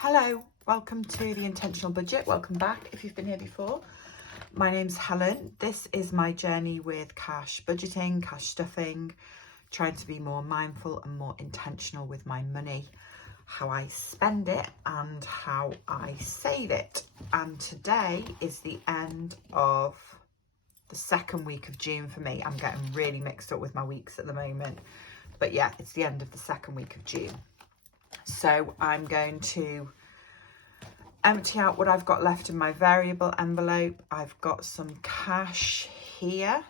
Hello, welcome to the Intentional Budget. Welcome back if you've been here before. My name's Helen. This is my journey with cash budgeting, cash stuffing, trying to be more mindful and more intentional with my money, how I spend it and how I save it. And today is the end of the second week of June for me. I'm getting really mixed up with my weeks at the moment. But yeah, it's the end of the second week of June. So I'm going to empty out what I've got left in my variable envelope. I've got some cash here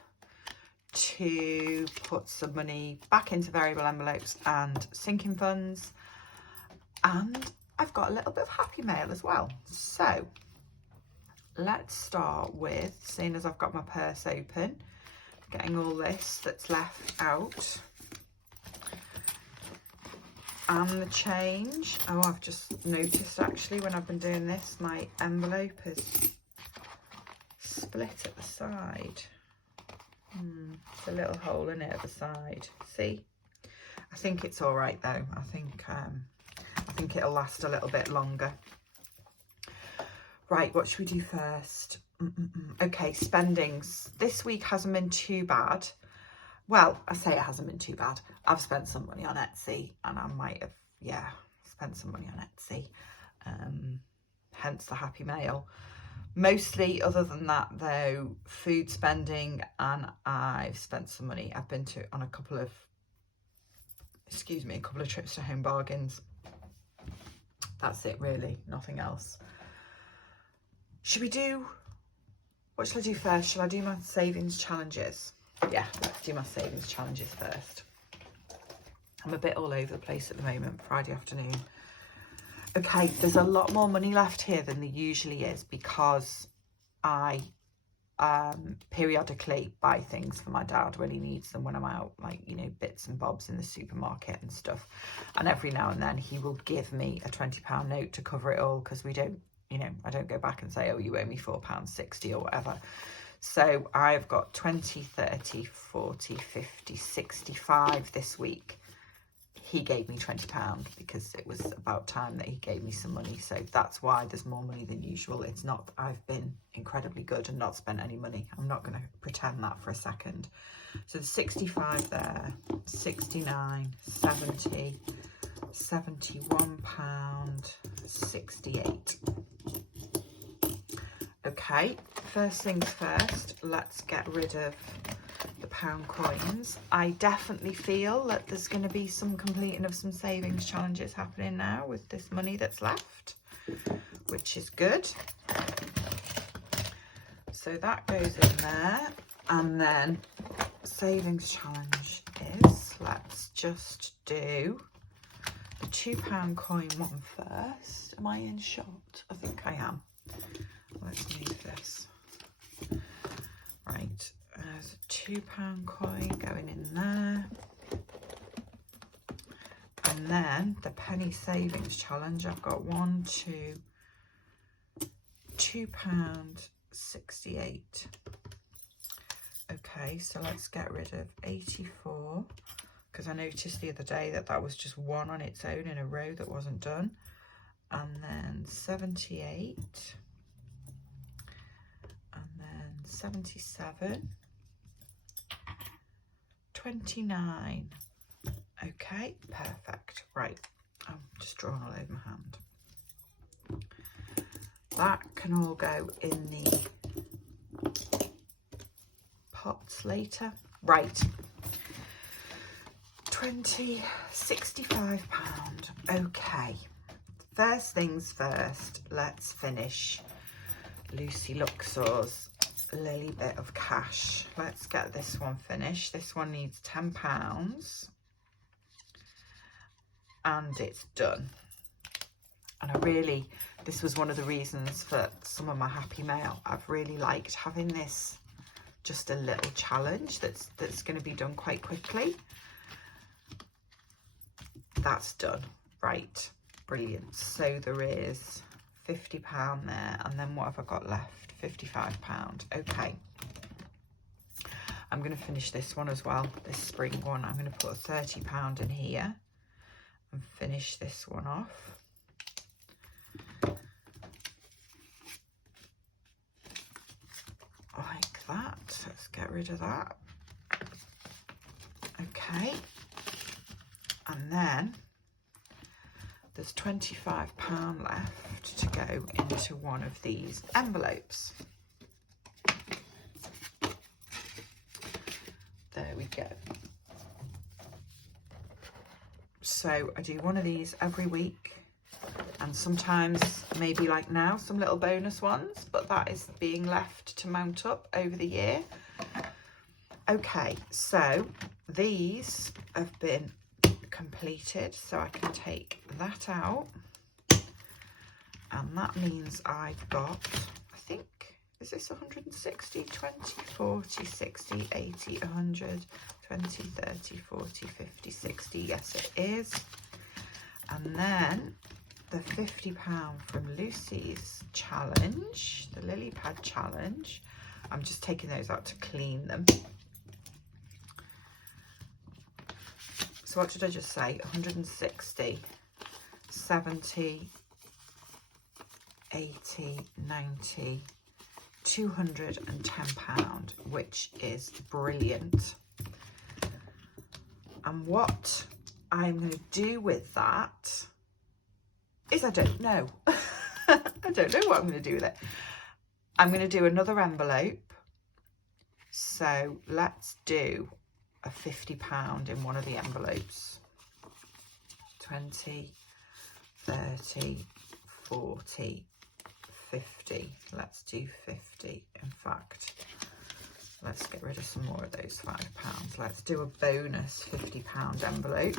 to put some money back into variable envelopes and sinking funds. And I've got a little bit of happy mail as well. So let's start with, seeing as I've got my purse open, getting all this that's left out. And the change. Oh, I've just noticed actually when I've been doing this, my envelope is split at the side. It's a little hole in it at the side. See? I think it's all right though. I think it'll last a little bit longer. Right, what should we do first? Okay, spendings. This week hasn't been too bad. Well, I say it hasn't been too bad. I've spent some money on Etsy and I might have, spent some money on Etsy. Hence the happy mail. Mostly, other than that though, food spending, and I've spent some money. I've been on a couple of trips to Home Bargains. That's it really, nothing else. What shall I do first? Shall I do my savings challenges? Yeah, let's do my savings challenges first. I'm a bit all over the place at the moment, Friday afternoon. Okay, there's a lot more money left here than there usually is because I periodically buy things for my dad when he needs them when I'm out, like, bits and bobs in the supermarket and stuff. And every now and then he will give me a £20 note to cover it all because we don't, I don't go back and say, oh, you owe me £4.60 or whatever. So I've got 20, 30, 40, 50, 65 this week. He gave me £20 because it was about time that he gave me some money. So that's why there's more money than usual. It's not that I've been incredibly good and not spent any money. I'm not going to pretend that for a second. So the 65 there, 69, 70, £71, 68. Okay, first things first, let's get rid of the pound coins. I definitely feel that there's going to be some completing of some savings challenges happening now with this money that's left, which is good. So that goes in there. And then savings challenge is, let's just do the £2 coin one first. Am I in shot? I think I am. Let's move this. Right, there's a £2 coin going in there. And then the penny savings challenge, I've got £2.68. Okay, so let's get rid of 84, because I noticed the other day that was just one on its own in a row that wasn't done. And then 78. 77, 29. Okay, perfect. Right, I'm just drawing all over my hand. That can all go in the pots later. Right, £65. Okay, first things first, let's finish Lucy Luxor's Lily bit of cash. Let's get this one finished. This one needs £10 and it's done. And this was one of the reasons for some of my happy mail. I've really liked having this just a little challenge that's going to be done quite quickly. That's done. Right, brilliant. So there is £50 there, and then what have I got left? £55. Okay, I'm going to finish this one as well, this spring one. I'm going to put £30 in here and finish this one off. that. Let's get rid of that. Okay. And then there's £25 left to go into one of these envelopes. There we go. So I do one of these every week, and sometimes, maybe like now, some little bonus ones, but that is being left to mount up over the year. Okay, so these have been completed, so I can take that out, and that means I've got, I think, is this 160, 20, 40, 60, 80, 100, 20, 30, 40, 50, 60, yes it is. And then the £50 from Lucy's challenge, the lily pad challenge, I'm just taking those out to clean them. So what did I just say? 160, 70, 80, 90, £210, which is brilliant. And what I'm going to do with that is, I don't know. I don't know what I'm going to do with it. I'm going to do another envelope. So let's do a £50 in one of the envelopes. 20, 30, 40, 50. Let's do 50. In fact, let's get rid of some more of those £5. Let's do a bonus £50 envelope.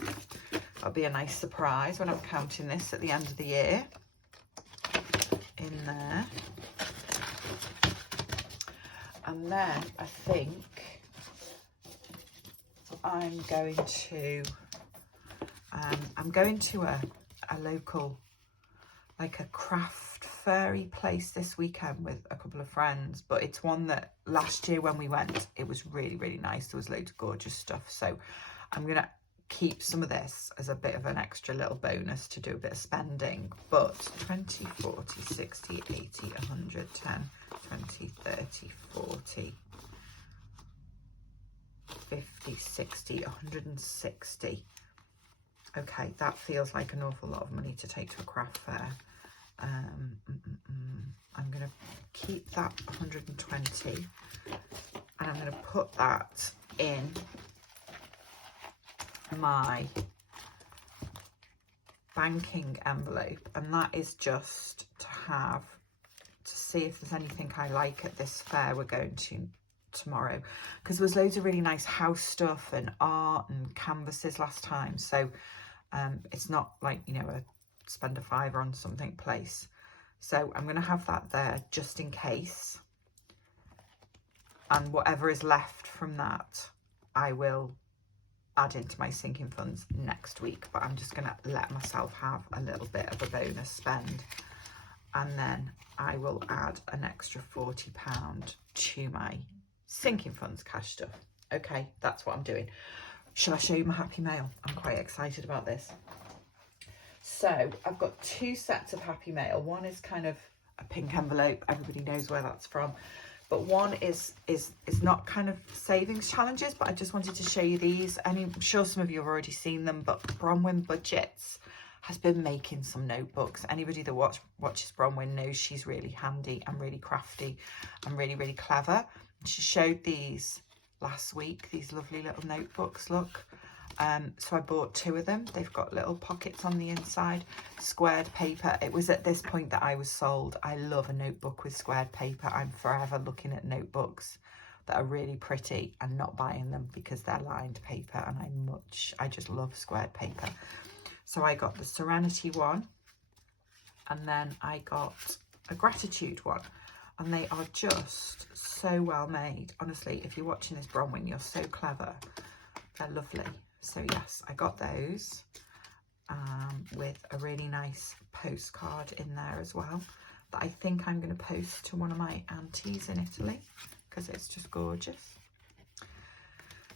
That'll be a nice surprise when I'm counting this at the end of the year. In there. And then I think I'm going to a local, like a craft fairy place this weekend with a couple of friends, but it's one that last year when we went, it was really, really nice. There was loads of gorgeous stuff. So I'm going to keep some of this as a bit of an extra little bonus to do a bit of spending. But 20, 40, 60, 80, 100, 10, 20, 30, 40, 50, 60, 160. Okay, that feels like an awful lot of money to take to a craft fair. I'm going to keep that 120, and I'm going to put that in my banking envelope, and that is just to see if there's anything I like at this fair we're going to tomorrow, because there was loads of really nice house stuff and art and canvases last time. So it's not like, you know, a spend a £5 on something place. So I'm going to have that there just in case, and whatever is left from that I will add into my sinking funds next week. But I'm just going to let myself have a little bit of a bonus spend, and then I will add an extra £40 to my sinking funds cash stuff. Okay, that's what I'm doing. Shall I show you my happy mail? I'm quite excited about this. So I've got two sets of happy mail. One is kind of a pink envelope, everybody knows where that's from, but one is not kind of savings challenges, but I just wanted to show you these. And I'm sure some of you have already seen them, but Bronwyn Budgets has been making some notebooks. Anybody that watches Bronwyn knows she's really handy and really crafty and really, really clever. She showed these last week, these lovely little notebooks, look. So I bought two of them. They've got little pockets on the inside, squared paper. It was at this point that I was sold. I love a notebook with squared paper. I'm forever looking at notebooks that are really pretty and not buying them because they're lined paper, and I just love squared paper. So I got the Serenity one, and then I got a Gratitude one, and they are just so well made. Honestly, if you're watching this, Bronwyn, you're so clever. They're lovely. So yes, I got those with a really nice postcard in there as well, that I think I'm going to post to one of my aunties in Italy because it's just gorgeous.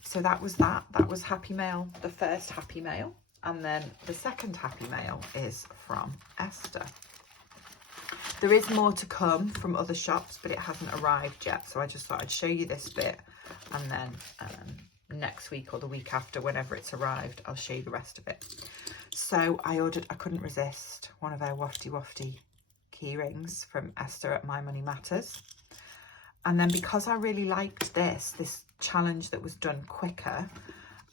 So that was that. That was happy mail, the first happy mail. And then the second happy mail is from Esther. There is more to come from other shops, but it hasn't arrived yet. So I just thought I'd show you this bit, and then next week or the week after, whenever it's arrived, I'll show you the rest of it. So I couldn't resist one of our wafty key rings from Esther at My Money Matters. And then because I really liked this challenge that was done quicker,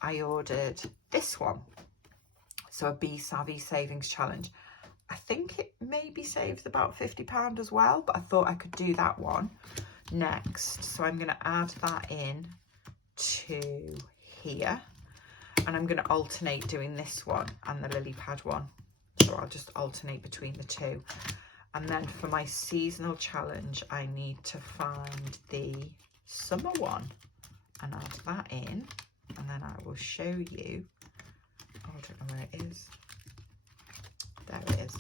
I ordered this one. So a Be Savvy Savings Challenge. I think it maybe saved about £50 as well, but I thought I could do that one next. So I'm going to add that in to here, and I'm going to alternate doing this one and the lily pad one. So I'll just alternate between the two. And then for my seasonal challenge, I need to find the summer one and add that in, and then I will show you. Oh, I don't know where it is. There it is.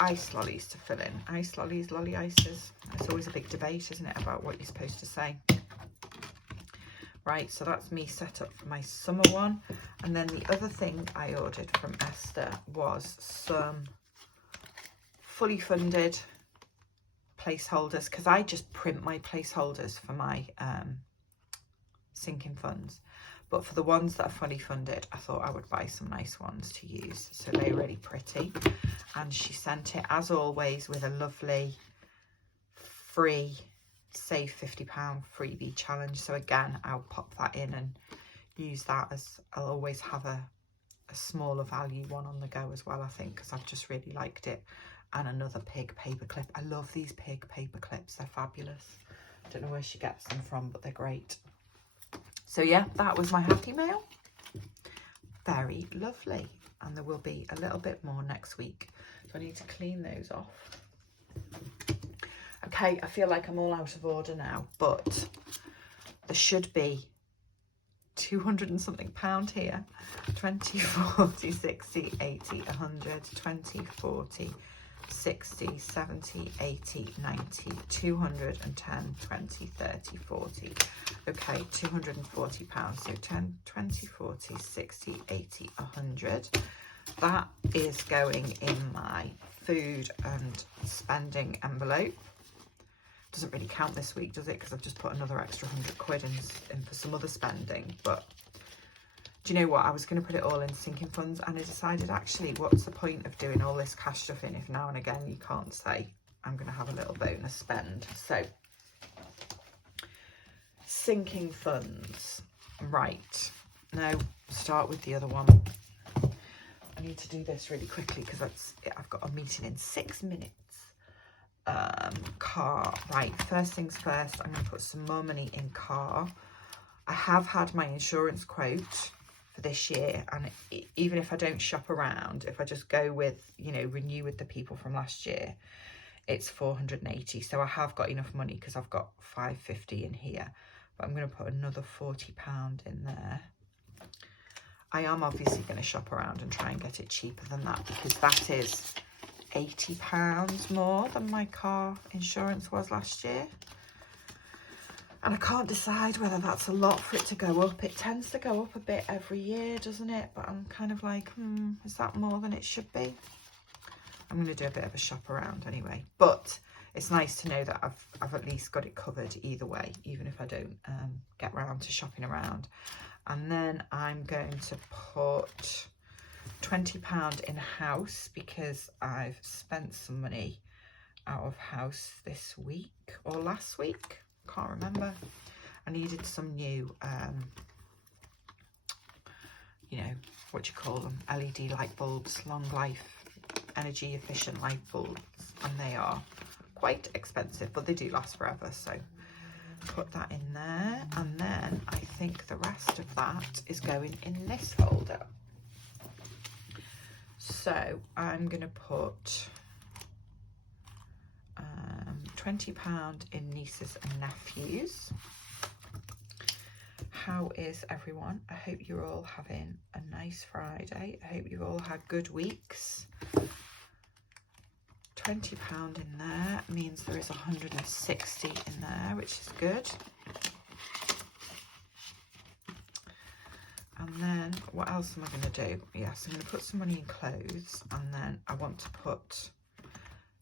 Ice lollies to fill in. Ice lollies, lolly ices. It's always a big debate, isn't it, about what you're supposed to say. Right, so that's me set up for my summer one. And then the other thing I ordered from Esther was some fully funded placeholders, because I just print my placeholders for my sinking funds. But for the ones that are fully funded, I thought I would buy some nice ones to use. So they're really pretty. And she sent it, as always, with a lovely free save £50 freebie challenge. So again, I'll pop that in and use that, as I'll always have a smaller value one on the go as well, I think, because I've just really liked it. And another pig paper clip. I love these pig paper clips. They're fabulous. I don't know where she gets them from, but they're great. So yeah, that was my happy mail. Very lovely. And there will be a little bit more next week. So I need to clean those off. Okay, I feel like I'm all out of order now, but there should be 200 and something pound here. 20, 40, 60, 80, 100, 20, 40, 60, 70, 80, 90, 210, 20, 30, 40. Okay, £240. So 10, 20, 40, 60, 80, 100. That is going in my food and spending envelope. Doesn't really count this week, does it? Because I've just put another extra £100 in for some other spending. But do you know what? I was going to put it all in sinking funds, and I decided, actually, what's the point of doing all this cash stuff in if now and again you can't say, I'm going to have a little bonus spend. So, sinking funds. Right. Now, start with the other one. I need to do this really quickly because I've got a meeting in 6 minutes. Car. Right, first things first, I'm going to put some more money in car. I have had my insurance quote for this year, and even if I don't shop around, if I just go with, you know, renew with the people from last year, it's 480. So I have got enough money because I've got 550 in here, but I'm going to put another £40 in there. I am obviously going to shop around and try and get it cheaper than that, because that is £80 more than my car insurance was last year. And I can't decide whether that's a lot for it to go up. It tends to go up a bit every year, doesn't it? But I'm kind of like, is that more than it should be? I'm going to do a bit of a shop around anyway. But it's nice to know that I've at least got it covered either way, even if I don't get round to shopping around. And then I'm going to put £20 in house, because I've spent some money out of house this week or last week. Can't remember. I needed some new, you know, what do you call them? LED light bulbs, long life, energy efficient light bulbs. And they are quite expensive, but they do last forever. So put that in there. And then I think the rest of that is going in this folder. So I'm going to put £20 in nieces and nephews. How is everyone? I hope you're all having a nice Friday. I hope you've all had good weeks. £20 in there means there is 160 in there, which is good. And then what else am I going to do? Yes, I'm going to put some money in clothes, and then I want to put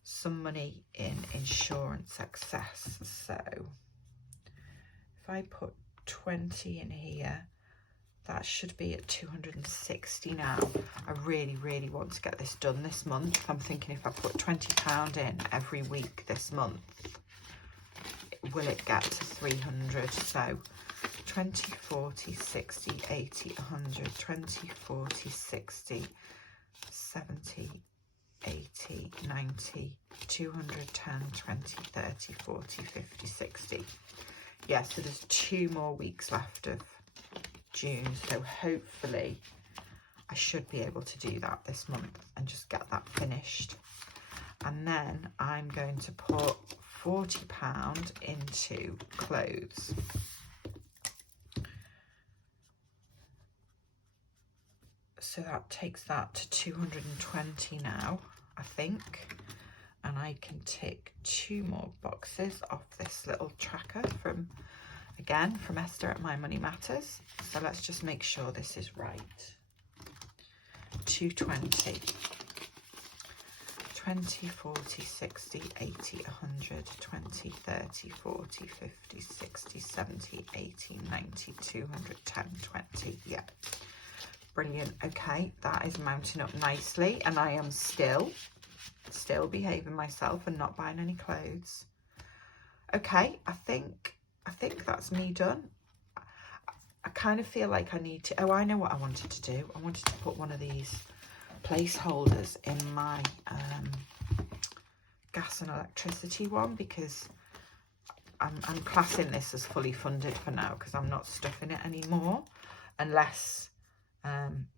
some money in insurance excess. So if I put 20 in here, that should be at 260 now. I really, really want to get this done this month. I'm thinking if I put £20 in every week this month, will it get to 300? So 20, 40, 60, 80, 100, 20, 40, 60, 70, 80, 90, 210, 20, 30, 40, 50, 60. Yeah, so there's 2 more weeks left of June, so hopefully I should be able to do that this month and just get that finished. And then I'm going to put £40 into clothes. So that takes that to 220 now, I think. And I can tick 2 more boxes off this little tracker from, again, from Esther at My Money Matters. So let's just make sure this is right. 220. 20, 40, 60, 80, 100, 20, 30, 40, 50, 60, 70, 80, 90, 210, 20. Yeah. Brilliant. Okay, that is mounting up nicely, and I am still behaving myself and not buying any clothes. Okay, I think that's me done. I kind of feel like I need to, I know what I wanted to do. I wanted to put one of these placeholders in my gas and electricity one, because I'm classing this as fully funded for now, because I'm not stuffing it anymore, unless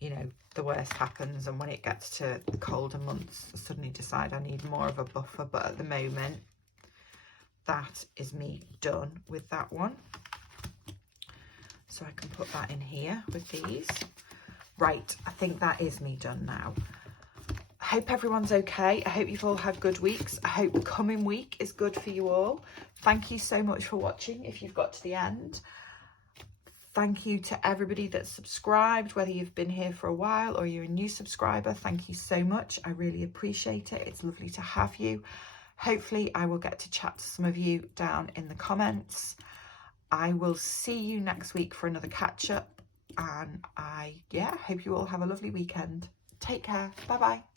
you know, the worst happens, and when it gets to the colder months, I suddenly decide I need more of a buffer. But at the moment, that is me done with that one. So I can put that in here with these. Right, I think that is me done now. I hope everyone's okay. I hope you've all had good weeks. I hope the coming week is good for you all. Thank you so much for watching if you've got to the end. Thank you to everybody that's subscribed, whether you've been here for a while or you're a new subscriber. Thank you so much. I really appreciate it. It's lovely to have you. Hopefully I will get to chat to some of you down in the comments. I will see you next week for another catch up, and I hope you all have a lovely weekend. Take care. Bye bye.